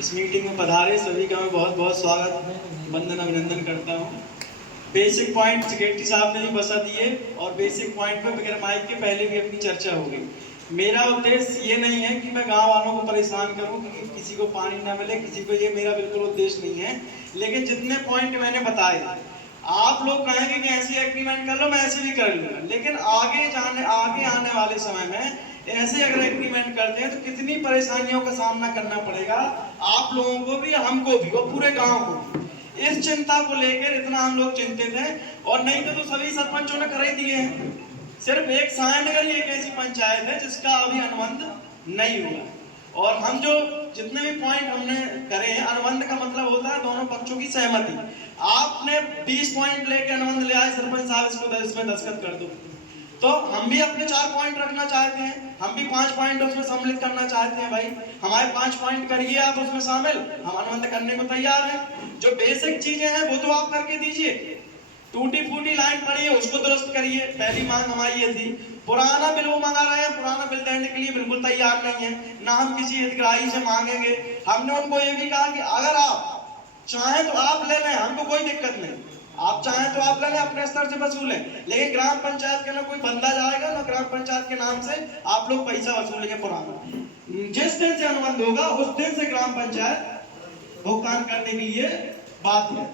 इस मीटिंग में पधारे सभी का मैं बहुत बहुत स्वागत वंदन अभिनंदन करता हूँ। बेसिक पॉइंट सेक्रेटरी साहब ने भी बता दिए और बेसिक पॉइंट पे बगैर माइक के पहले भी अपनी चर्चा हो गई। मेरा उद्देश्य ये नहीं है कि मैं गांव वालों को परेशान करूं कि किसी को पानी ना मिले, किसी को, ये मेरा बिल्कुल उद्देश्य नहीं है। लेकिन जितने पॉइंट मैंने बताए, आप लोग कहेंगे कि ऐसी एग्रीमेंट कर लो, मैं ऐसे भी कर लूंगा, लेकिन आगे आने वाले समय में ऐसे अगर एग्रीमेंट करते हैं तो कितनी परेशानियों का सामना करना पड़ेगा आप लोगों को भी, हमको भी, और पूरे गांव को भी। इस चिंता को लेकर इतना हम लोग चिंतित हैं। और नहीं तो सभी सरपंचों ने कर ही दिए हैं। सिर्फ एक सायनगर ही एक ऐसी पंचायत है जिसका अभी अनुबंध नहीं हुआ। और हम जो जितने भी पॉइंट हमने करे हैं, अनुबंध का मतलब होता है दोनों पक्षों की सहमति। आपने 20 पॉइंट लेके अनुबंध ले आए, सरपंच साहब इसमें दस्तखत कर दो, तो हम भी अपने 4 पॉइंट रखना चाहते हैं, हम भी 5 पॉइंट उसमें सम्मिलित करना चाहते हैं। भाई हमारे 5 पॉइंट करिए आप उसमें शामिल, हम अनुबंध करने को तैयार हैं। जो बेसिक चीजें हैं वो तो आप करके दीजिए। टूटी फूटी लाइन पड़ी है उसको दुरुस्त करिए, पहली मांग हमारी ये थी। पुराना बिल वो मंगा रहे हैं, पुराना बिल देने के लिए बिल्कुल तैयार नहीं है, ना हम किसी हितग्राही से मांगेंगे। हमने उनको ये भी कहा कि अगर आप चाहें तो आप ले लें, हमको कोई दिक्कत नहीं, आप चाहें तो आप ले लें, अपने स्तर से वसूलें, लेकिन ग्राम पंचायत के ना कोई बंदा जाएगा ना ग्राम पंचायत के नाम से आप लोग पैसा वसूलेंगे पुराना। जिस दिन से अनुबंध होगा उस दिन से ग्राम पंचायत भुगतान करने के लिए बाध्य है।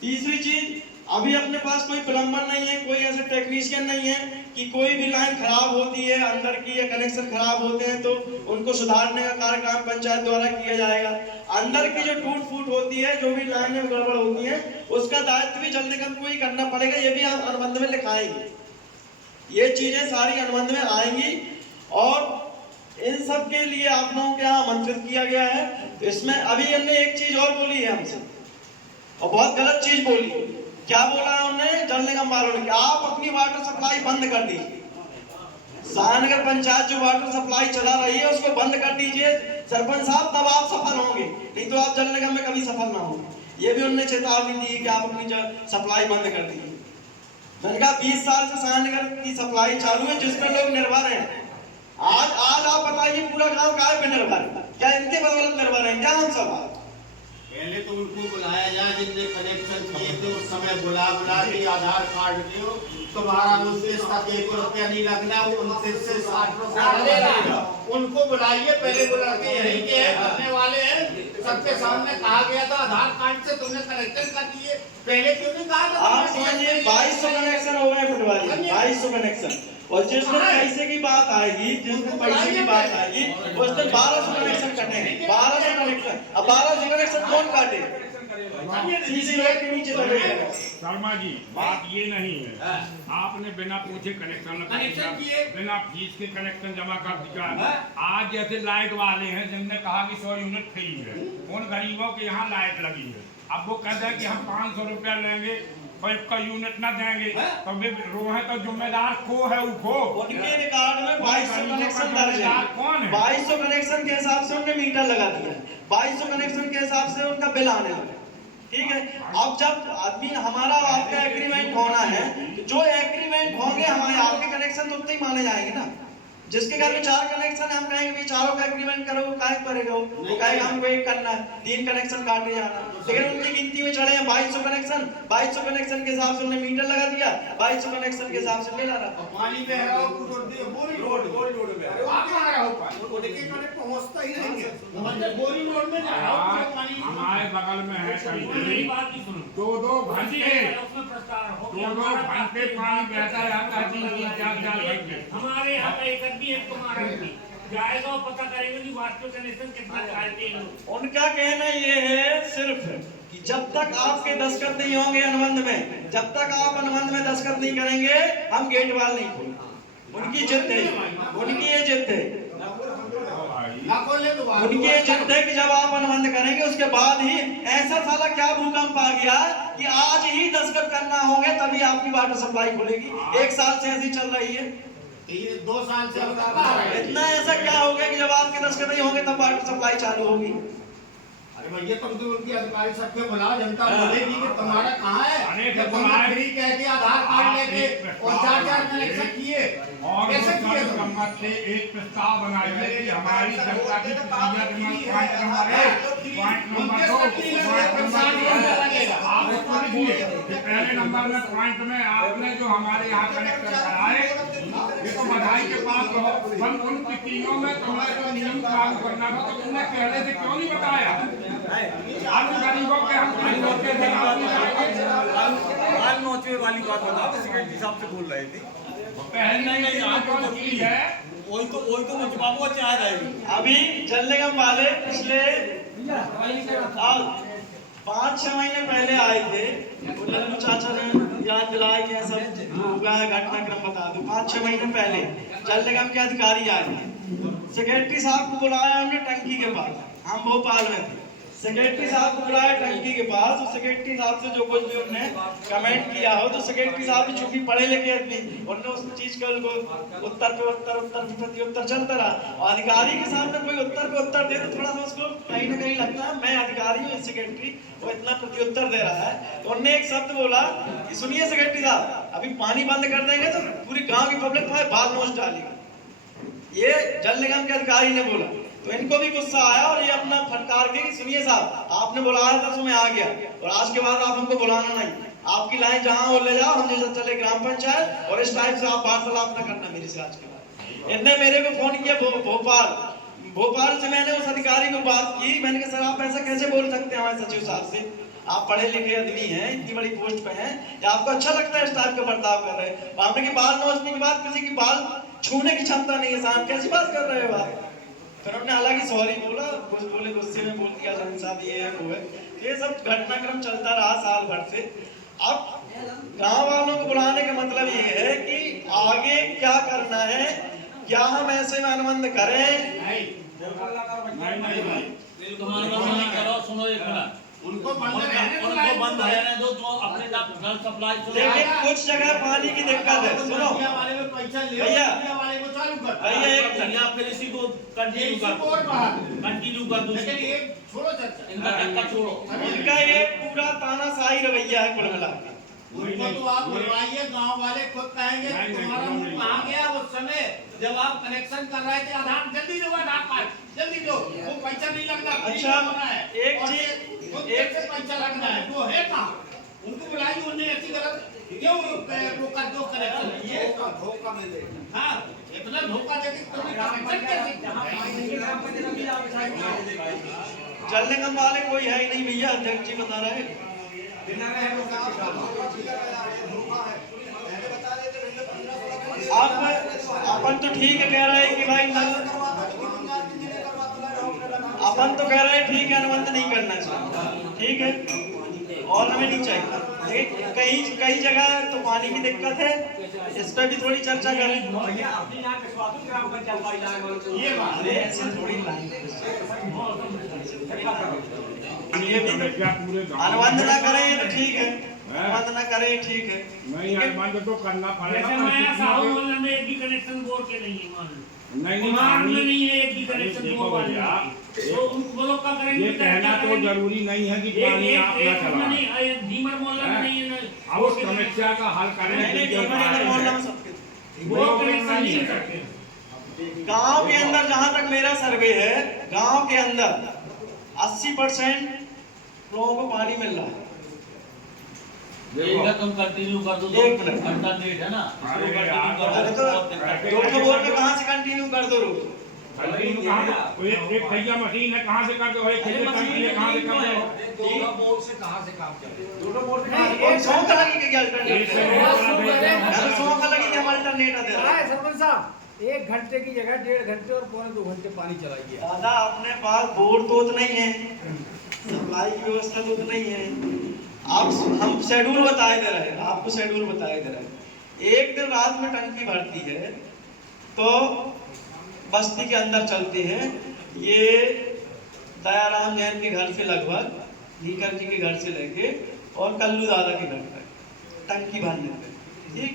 तीसरी चीज, अभी अपने पास कोई प्लम्बर नहीं है, कोई ऐसे टेक्नीशियन नहीं है कि कोई भी लाइन खराब होती है अंदर की या कनेक्शन खराब होते हैं तो उनको सुधारने का कार्य ग्राम पंचायत द्वारा किया जाएगा। अंदर की जो टूट फूट होती है, जो भी लाइनें गड़बड़ होती है, उसका दायित्व भी जल्द कम को ही करना पड़ेगा। ये भी हम अनुबंध में लिखाएंगे, ये चीजें सारी अनुबंध में आएंगी। और इन सब के लिए आप लोगों को यहाँ आमंत्रित किया गया है। इसमें अभी हमने एक चीज और बोली है हमसे, और बहुत गलत चीज बोली। क्या बोला है उन्होंने, जल निगम वालों ने, आप अपनी वाटर सप्लाई बंद कर दीजिए। सायनगर पंचायत जो वाटर सप्लाई चला रही है उसको बंद कर दीजिए सरपंच साहब, तब आप सफल होंगे, नहीं तो आप जल निगम में कभी सफल ना होंगे। ये भी उन्होंने चेतावनी दी कि आप अपनी सप्लाई बंद कर दीजिए। मैंने कहा 20 साल से सायनगर की सप्लाई चालू है जिसमें लोग निर्भर हैं। आज आप बताइए पूरा गांव काहे पे निर्भर है? क्या इनके बदौलत निर्भर है क्या हम सब? पहले तो उनको बुलाया जाए जिनने कनेक्शन किए थे, उस समय बुला के आधार कार्ड दो, तुम्हारा उनसे 1 रुपया नहीं लगना, उनसे 60 रुपया उनको बुलाइए। पहले बुला के यही के करने वाले हैं, सबके सामने कहा गया था आधार कार्ड से तुमने कनेक्शन कर दिए, पहले क्यों नहीं कहा था? आप समझिए 2200 कनेक्शन हो गए पटवारी, 2200 कनेक्शन। और जिसमें पैसे की बात आएगी, जिसमें पैसे की बात आएगी उस दिन 1200 कनेक्शन कटेंगे, 1200 कनेक्शन। अब 1200 कनेक्शन कौन काटे? सीसी रोड के नीचे लगेगा। शर्मा जी, बात ये नहीं है, आपने बिना पूछे कनेक्शन किए, बिना फीस के कनेक्शन जमा कर दिया। आज जैसे लाइट वाले हैं जिनने कहा कि 100 यूनिट फ्री है, उन गरीबों के यहाँ लाइट लगी है, अब वो कहते हैं कि हम 500 रुपया लेंगे और इसका यूनिट ना देंगे, तो वे रोहे तो जिम्मेदार को है उनको। उनके रिकॉर्ड में 2200 कनेक्शन दर्ज है। कौन है? 2200 कनेक्शन के हिसाब से उन्होंने मीटर लगा दिया, 2200 कनेक्शन के हिसाब से उनका बिल आने लगा। ठीक है, अब जब आदमी हमारा आपका एग्रीमेंट होना है, तो जो एग्रीमेंट होंगे हमारे आपके कनेक्शन तो उतने ही माने जाएंगे ना। जिसके घर में 4 कनेक्शन है, हम कहेंगे चारों का एग्रीमेंट करो, काहे करेगा वो कहेगा हमको एक करना है, 3 कनेक्शन काटे जाना। लेकिन उनकी गिनती में चढ़े हैं 2200 कनेक्शन, 2200 कनेक्शन के हिसाब से उन्होंने मीटर लगा दिया, 2200 कनेक्शन के हिसाब से बिल आ रहा। पानी बह रहा हो, बोरी रोड में आप आ रहा हो, पानी वो देखिए मैंने पहुंचता ही नहीं है, बोरी रोड में जा रहा हूं। पानी हमारे बगल में है, मेरी बात ही सुनो, 2-2 घंटे पानी बहता रहता है, 3-4 घंटे। हमारे यहाँ का एक आदमी है, तुम्हारा आदमी जाएगा और पता करेगा कि वास्तव कनेक्शन कितना चाहते हैं लोग। उनका कहना ये है सिर्फ कि जब तक आपके दस्तखत नहीं होंगे अनुबंध में, जब तक आप अनुबंध में दस्तखत नहीं करेंगे हम गेट वाल नहीं खोलेंगे। उनकी जिद है, उनकी ये जिद है, उनकी ये जिद है कि जब आप अनुबंध करेंगे उसके बाद ही, ऐसा साला क्या भूकंप आ गया कि आज ही दस्तखत करना होंगे तभी आपकी वाटर सप्लाई खुलेगी। 1 साल से ऐसी चल रही है, 2 साल से इतना ऐसा क्या हो गया कि जब आपके दस्तखत नहीं होंगे तब वाटर सप्लाई चालू होगी? भैया तुम तो उनकी अधिकारी सबके बुलाओ, जनता बोलेगी कि तुम्हारा कहाँ है, जब तुम नौकरी कह के आधार कार्ड लेके और 4 कनेक्शन किए, और कैसे किए तुम? सम्मत से एक प्रस्ताव बनाइए कि हमारी जनता की point number 1, point number 2, point number 3 आप उसको लिखिए कि पहले नंबर में पॉइंट में आपने जो हमारे यहाँ कनेक्शन कराए, ये तो बधाई के पास हो, हम उन तीनों में तुम्हें जो नियम लागू करना था तो तुमने पहले से क्यों नहीं बताया? आज गरीबों के हम गरीबों के बाल नोचवे वाली बात बताओ, सेक्रेटरी साहब से बोल रहे थे। पहले नहीं जो चीज है वही तो नोचवाबो चाह रहे। अभी जल निगम वाले पिछले 5-6 महीने पहले आए थे, लल्लू चाचा ने याद दिलाया कि ऐसा हुआ है, घटनाक्रम बता दो। 5-6 महीने पहले जल निगम के अधिकारी आए थे, सेक्रेटरी साहब को बुलाया हमने टंकी के पास, हम भोपाल में थे, सेक्रेटरी साहब को बुलाया टंकी के पास, और सेक्रेटरी साहब से जो कुछ भी उन्होंने कमेंट किया हो, तो सेक्रेटरी साहब भी चूंकि पढ़े लिखे आदमी, उन्होंने उस चीज के उनको उत्तर पे उत्तर चलता रहा, और अधिकारी के सामने कोई उत्तर पे उत्तर दे तो थोड़ा सा उसको कहीं ना कहीं लगता है मैं अधिकारी हूँ, सेक्रेटरी वो इतना प्रत्युत्तर दे रहा है। तो उन्होंने एक शब्द बोला कि सुनिए सेक्रेटरी साहब, अभी पानी बंद कर देंगे तो पूरी गाँव की पब्लिक तुम्हारे बाल नोच डालेगी, ये जल निगम के अधिकारी ने बोला। तो इनको भी गुस्सा आया और ये अपना फटकार के सुनिए साहब, आपने बुलाया था तो मैं आ गया, और आज के बाद आप हमको बुलाना नहीं, आपकी लाइन जहां हो ले जाओ, हम जैसे चले ग्राम पंचायत, और इस टाइप से आप वार्तालाप न करना मेरे से आज के बाद। इनने मेरे को फोन किया भोपाल से, मैंने उस अधिकारी को बात की, मैंने कहा सर आप ऐसा कैसे बोल सकते हैं हमारे सचिव साहब से, आप पढ़े लिखे आदमी हैं, इतनी बड़ी पोस्ट पे हैं, या आपको अच्छा लगता है इस टाइप का बर्ताव कर रहे हैं? आपने कि बाल नोचने के बाद किसी की बाल छूने की क्षमता नहीं है साहब, कैसी बात कर रहे हो आप? फिर हमने हालांकि सॉरी बोला, कुछ बोले गुस्से में बोल दिया साहब ये है वो है, ये सब घटनाक्रम चलता रहा साल भर से। अब गांव वालों को बुलाने का मतलब ये है कि आगे क्या करना है, क्या हम ऐसे में अनुबंध करें? सुनो एक मिनट, उनको बंद रहने दो, जो अपने जल सप्लाई। लेकिन कुछ जगह पानी की दिक्कत है, सुनो वाले में पैसा ले, भैया वाले को चालू कर, भैया एक मिनट, फिर इसी को कंटिन्यू कर दो, लेकिन एक छोड़ो चर्चा, इनका धक्का छोड़ो। इनका ये पूरा तानाशाही रवैया है कुल मिला के। उनको तो आप बुलवाइए, गांव वाले खुद कहेंगे तुम्हारा मुंह कहाँ गया उस समय जब आप कनेक्शन कर रहे थे, आधार जल्दी दो, आधार कार्ड जल्दी दो, वो पैसा नहीं लगना, अच्छा, होना है, एक और चीज एक से पैसा लगना है, वो है कहाँ? उनको बुलाइए, उन्हें ऐसी गलत क्यों वो कर दो कनेक्शन, ये धोखा मिले, हाँ इतना धोखा देके तुम्हें कनेक्शन कैसे? जल निगम वाले कोई है ही नहीं भैया, अध्यक्ष जी बता रहे हैं। अपन तो ठीक है कह रहे हैं कि भाई नल, अपन तो कह रहे हैं ठीक है अनुबंध नहीं करना चाहिए, ठीक है, और हमें नहीं चाहिए, लेकिन कई जगह तो पानी की दिक्कत है, इस पर भी थोड़ी चर्चा करें। ये बात ऐसे थोड़ी ये भी अनुबंध ना करें तो ठीक है, अनुबंध ना करें ठीक है, नहीं अनुबंध तो करना पड़ेगा। जैसे मैं साहू मोहल्ला में एक भी कनेक्शन बोर्ड के नहीं है, मान लो नहीं कुमार में नहीं है एक भी कनेक्शन बोर्ड वाले, तो उनको लोग का करेंगे, ये कहना तो जरूरी नहीं है कि पानी आप ना चला, नहीं धीमर मोहल्ला में नहीं है ना, अब उस समस्या का हल करें। वो कनेक्शन नहीं करते। गांव के अंदर जहां तक मेरा सर्वे है, गांव के अंदर 80% लोगों को पानी मिल रहा है। तुम कंटिन्यू कर दो, एक मिनट, घंटा लेट है ना, अरे तो 200 वोल्ट में कहां से कंटिन्यू कर दो रोज? एक भैया मशीन है, कहाँ से कर दो, एक भैया टंकी है, कहाँ से कर दो, दोनों बोर्ड से कहाँ से काम चले, दोनों बोर्ड में 100 का लगी क्या अल्टरनेट? 100 का लगी क्या अल्टरनेट दे रहा है? सरपंच साहब 1 घंटे की जगह 1.5 घंटे और 2 घंटे पानी चलाइए। दादा अपने पास बोर्ड तो नहीं है, सप्लाई की व्यवस्था तो नहीं है, आप हम शेड्यूल बताए दे रहे हैं, आपको शेड्यूल बताए दे रहे हैं। एक दिन रात में टंकी भरती है तो बस्ती के अंदर चलती है, ये दयाराम जैन के घर से लगभग नीकर जी के घर से लेके और कल्लू दादा के घर तक टंकी भरने पे, ठीक।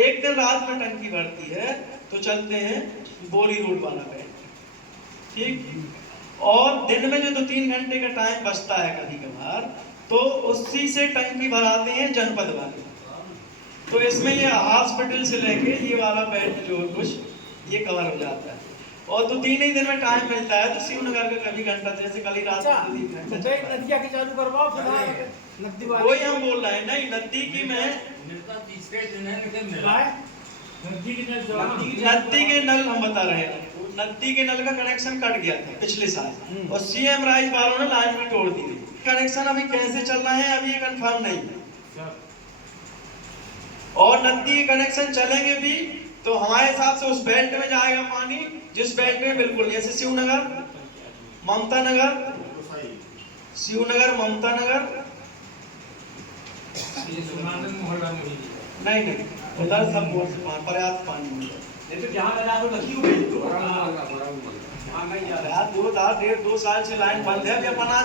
एक दिन रात में टंकी भरती है तो चलते हैं बोरी रोड वाला पे, ठीक। और दिन में जो 2-3 घंटे का टाइम बचता है कभी कभार, तो उसी से टंकी भराते हैं जनपद वाले। तो इसमें ये हॉस्पिटल से लेके ये वाला बेल्ट जो है कुछ ये कवर हो जाता है। और 2-3 ही दिन में टाइम मिलता है, तो शिवनगर का कभी घंटा, जैसे कल ही रात अच्छा, को 2-3 घंटा तो चलता है। नदिया के चालू करवाओ फिर नदी वाले वही हम बोल रहे हैं, नहीं नदी की मैं नदी के नल हम बता रहे हैं, नदी के नल का कनेक्शन कट गया था पिछले साल और सीएम राइस वालों ने लाइन भी तोड़ दी थी। कनेक्शन अभी कैसे चल रहा है अभी ये कंफर्म नहीं है, और नदी के कनेक्शन चलेंगे भी तो हमारे हिसाब से उस बेल्ट में जाएगा पानी, जिस बेल्ट में बिल्कुल जैसे शिवनगर, ममता नगर, शिवनगर, ममता नगर, नहीं उधर सब पर्याप्त पानी मिलेगा। तो जहाँ लगा दो लगी हुई तो यार 2 साल से लाइन बंद है, अभी अपना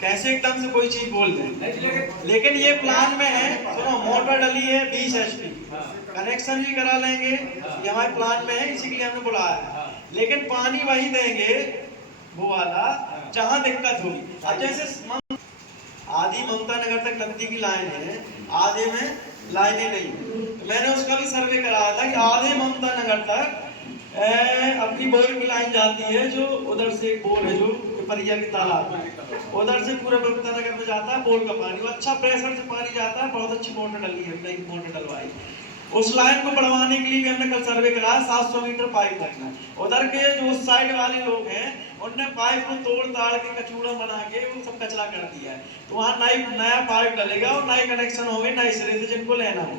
कैसे एकदम से कोई चीज बोल रहे, लेकिन ये प्लान में है। सुनो, मोटर डली है 20 HP, कनेक्शन भी करा लेंगे, ये हमारे प्लान में है, इसी के लिए हमने बुलाया है। लेकिन पानी वही देंगे वो वाला जहाँ दिक्कत होगी। अब जैसे आधी ममता नगर तक नदी की लाइन है, आधे में लाइनें नहीं, तो मैंने उसका भी सर्वे कराया था कि आधे ममता नगर तक अपनी बोर की लाइन जाती है, जो उधर से एक बोर है जो परिया के तालाब, उधर से पूरे ममता नगर में जाता है बोर का पानी, वो अच्छा प्रेशर से पानी जाता है, बहुत अच्छी मोटर डली है, नई मोटर डलवाई। उस लाइन को बढ़वाने के लिए भी हमने कल सर्वे कराया, 700 मीटर पाइप रखना। उधर के जो उस साइड वाले लोग हैं उनने पाइप को तोड़ ताड़ के कचूड़ा बना के वो सब कचरा कर दिया है, तो वहाँ नया पाइप डलेगा और नए कनेक्शन होंगे नए सिरे से जिनको लेना हो।